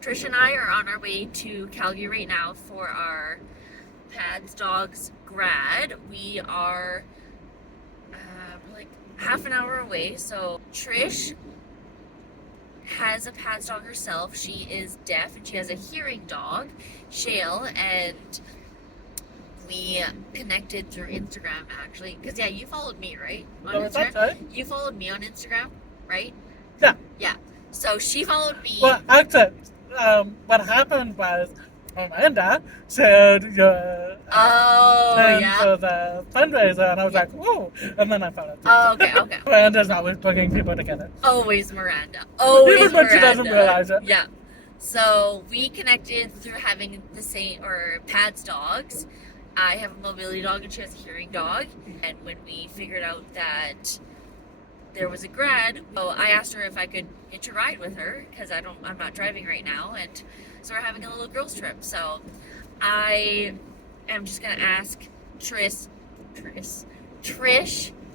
Trish and I are on our way to Calgary right now for our Pads Dogs grad. We are like half an hour away. So Trish has a Pads dog herself. She is deaf and she has a hearing dog, Shale, and we connected through Instagram actually. Because yeah, you followed me, right? On Oh, is that Instagram. right? You followed me on Instagram, right? Yeah. Yeah. So she followed me. Well, actually, what happened was Amanda said your Oh name yeah. for the fundraiser, and I was Yeah. like, "Ooh!" And then I found it. Oh, okay. Amanda's always bringing people together, Always Miranda. Always even when Miranda. she doesn't realize it. Yeah. So we connected through having the same or Pad's dogs. I have a mobility dog and she has a hearing dog. And when we figured out that there was a grad, well, I asked her if I could hitch a ride with her because I'm not driving right now, and so we're having a little girls trip. So I am just gonna ask Trish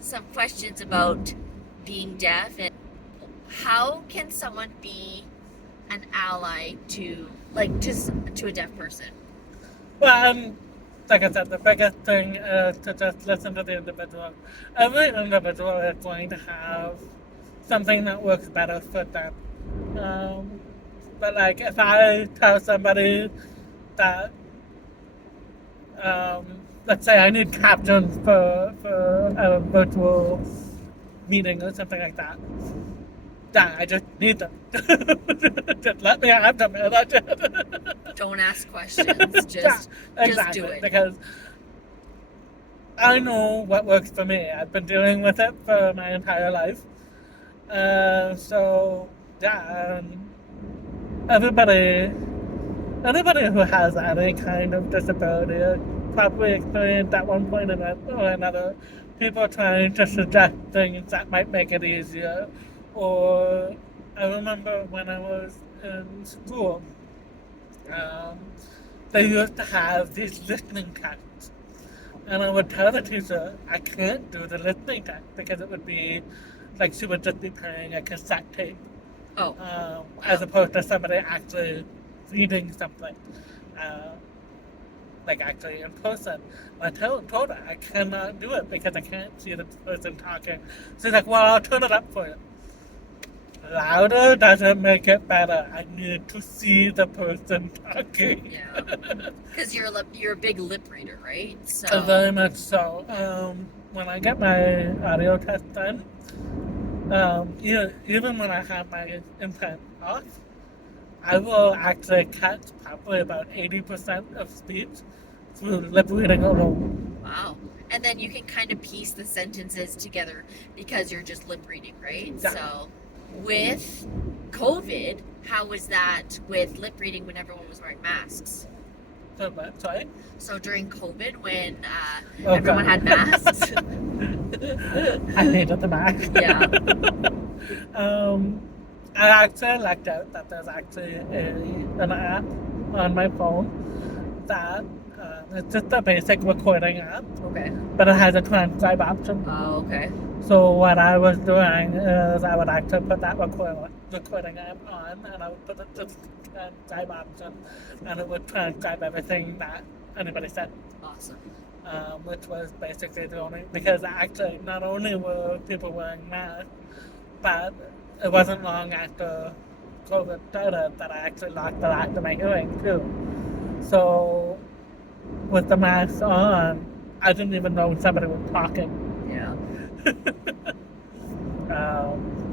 some questions about being deaf and how can someone be an ally to just to a deaf person? Well, like I said, the biggest thing is to just listen to the individual. Every individual is going to have something that works better for them. But like if I tell somebody that, let's say I need captions for a virtual meeting or something like that, yeah, I just need them. Just let me have them. And that's it. Don't ask questions. Yeah, exactly. Just do it. Because I know what works for me. I've been dealing with it for my entire life. So yeah, everybody who has any kind of disability probably experienced at one point or another people trying to suggest things that might make it easier. Or I remember when I was in school, they used to have these listening tests. And I would tell the teacher, I can't do the listening test because it would be like she would just be playing a cassette tape. As opposed to somebody actually reading something, like actually in person. I told her I cannot do it because I can't see the person talking. She's like, well, I'll turn it up for you. Louder doesn't make it better. I need to see the person talking. Yeah, because you're a big lip reader, right? So very much so. When I get my audio test done, even when I have my implant off, I will actually catch probably about 80% of speech through lip reading alone. Wow. And then you can kind of piece the sentences together because you're just lip reading, right? Yeah. So with COVID, how was that with lip reading when everyone was wearing masks? So what? Sorry? So during COVID, when Oh, everyone God. had masks. I hated the mask. Yeah. I actually lucked out that there's actually an app on my phone that it's just a basic recording app, Okay. but it has a transcribe option. Oh, okay. So what I was doing is I would actually put that recording app on, and I would put the transcribe option, and it would transcribe everything that anybody said. Awesome. Which was basically the only, because actually not only were people wearing masks, but it wasn't long after COVID started that I actually lost the last of my hearing too. So with the mask on, I didn't even know when somebody was talking. Yeah.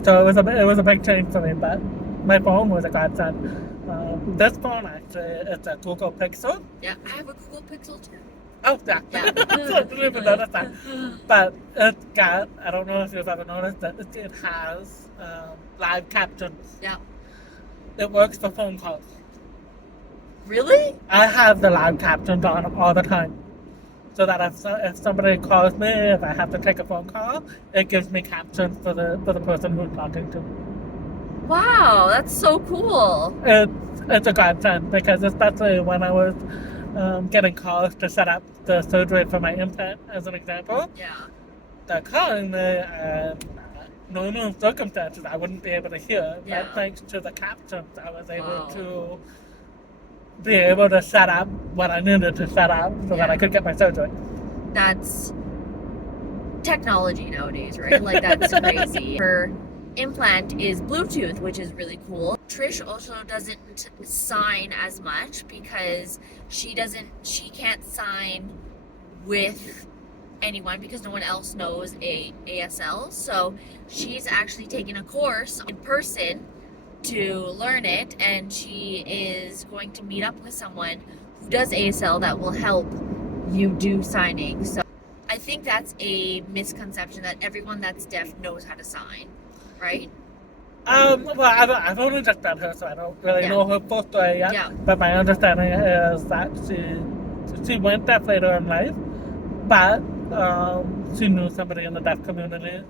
So it was a big change for me, but my phone was a godsend. This phone actually, it's a Google Pixel. Yeah. I have a Google Pixel too. Oh, yeah. Yeah. I didn't even notice that. But it's got, I don't know if you've ever noticed that it has live captions. Yeah. It works for phone calls. Really? I have the live captions on all the time. So that if somebody calls me, if I have to take a phone call, it gives me captions for the person who's talking to me. Wow, that's so cool. It's a godsend because especially when I was getting calls to set up the surgery for my implant, as an example, Yeah. they're calling me and normal circumstances, I wouldn't be able to hear. Yeah. But thanks to the captions, I was able Wow. to be able to set up what I needed to set up so that I could get my surgery. That's technology nowadays, right? Like, that's crazy. Her implant is Bluetooth, which is really cool. Trish also doesn't sign as much because she can't sign with anyone because no one else knows ASL. So she's actually taken a course in person to learn it, and she is going to meet up with someone who does ASL that will help you do signing. So I think that's a misconception that everyone that's deaf knows how to sign, right? Well, I've only just met her, so I don't really know her full story yet. Yeah. But my understanding is that she went deaf later in life, but she knew somebody in the deaf community,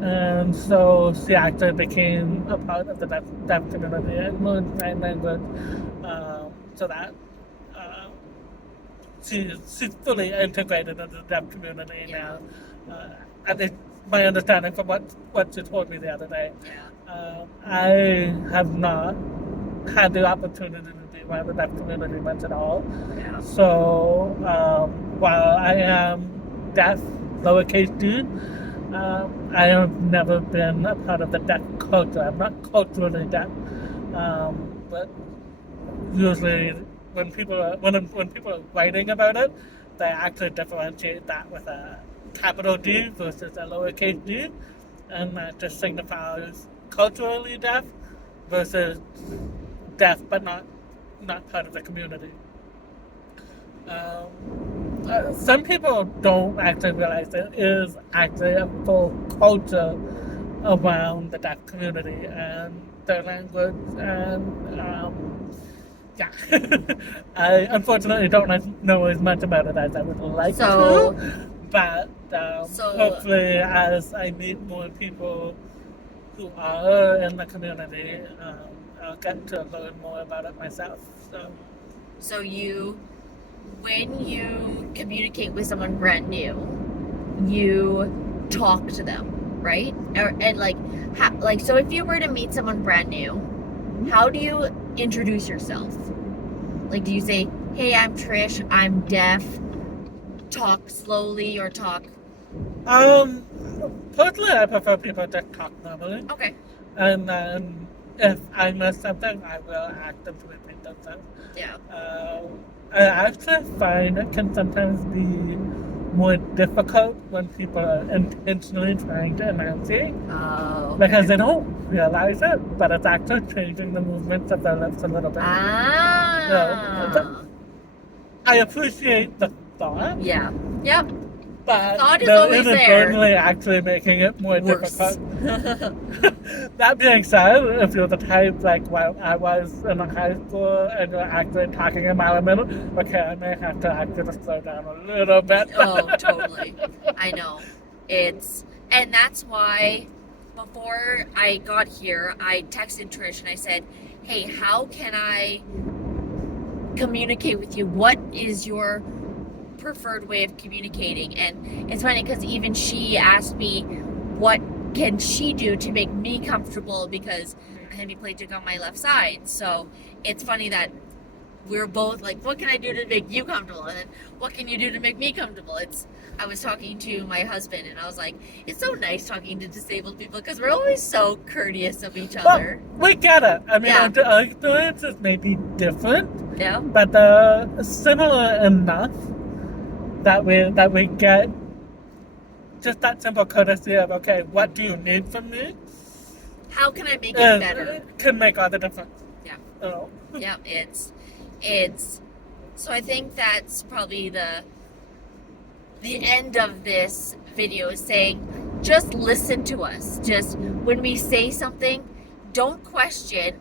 and so she actually became a part of the deaf community and learned sign language, so that she's fully integrated into the deaf community now. At least my understanding from what she told me the other day. I have not had the opportunity to be one of the deaf community much at all. So while I am deaf, lowercase d, I have never been a part of the deaf culture. I'm not culturally deaf, but usually when people are writing about it, they actually differentiate that with a capital D versus a lowercase d, and that just signifies culturally deaf versus deaf but not part of the community. Some people don't actually realize there is actually a full culture around the deaf community and their language, and I unfortunately don't know as much about it as I would like to, but hopefully as I meet more people who are in the community, I'll get to learn more about it myself. So when you communicate with someone brand new, you talk to them, right? So if you were to meet someone brand new, how do you introduce yourself? Like, do you say, "Hey, I'm Trish, I'm deaf," talk slowly, or talk? Personally, I prefer people to talk normally. Okay. And then if I miss something, I will ask them to repeat themselves. Yeah. I actually find it can sometimes be more difficult when people are intentionally trying to enunciate. Oh. Okay. Because they don't realize it, but it's actually changing the movements of their lips a little bit. Ah. I appreciate the thought. Yeah. Yep. But thought is they're always inadvertently actually making it more difficult. That being said, if you're the type like while I was in high school and you're actually talking a mile a minute, okay, I may have to actually slow down a little bit. Oh, totally. I know. And that's why before I got here, I texted Trish and I said, "Hey, how can I communicate with you? What is your preferred way of communicating?" And it's funny because even she asked me what can she do to make me comfortable, because I have hemiplegic on my left side. So it's funny that we're both like, what can I do to make you comfortable? And then what can you do to make me comfortable? I was talking to my husband and I was like, it's so nice talking to disabled people because we're always so courteous of each other. Well, we get it. I mean, our experiences may be different, but similar enough that we get just that simple courtesy of, okay, what do you need from me? How can I make it better? It can make all the difference. Yeah, it's so I think that's probably the end of this video, is saying, just listen to us. Just when we say something, don't question.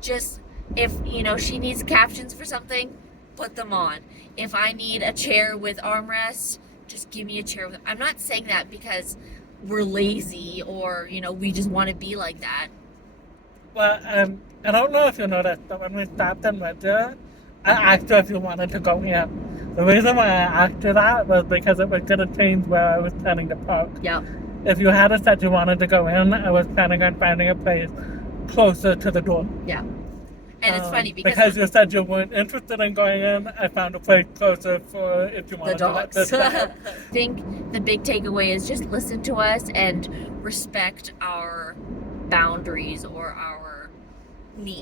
Just if she needs captions for something, put them on. If I need a chair with armrests, just give me a chair. I'm not saying that because we're lazy or we just want to be like that. Well, I don't know if you noticed, but when we stopped in Windsor, I asked her if you wanted to go in. The reason why I asked her that was because it was going to change where I was planning to park. Yeah. if you had said you wanted to go in, I was planning on finding a place closer to the door. Yeah. And it's funny because you said you weren't interested in going in, I found a place closer for if you the wanted dogs. to let this I think the big takeaway is just listen to us and respect our boundaries or our needs.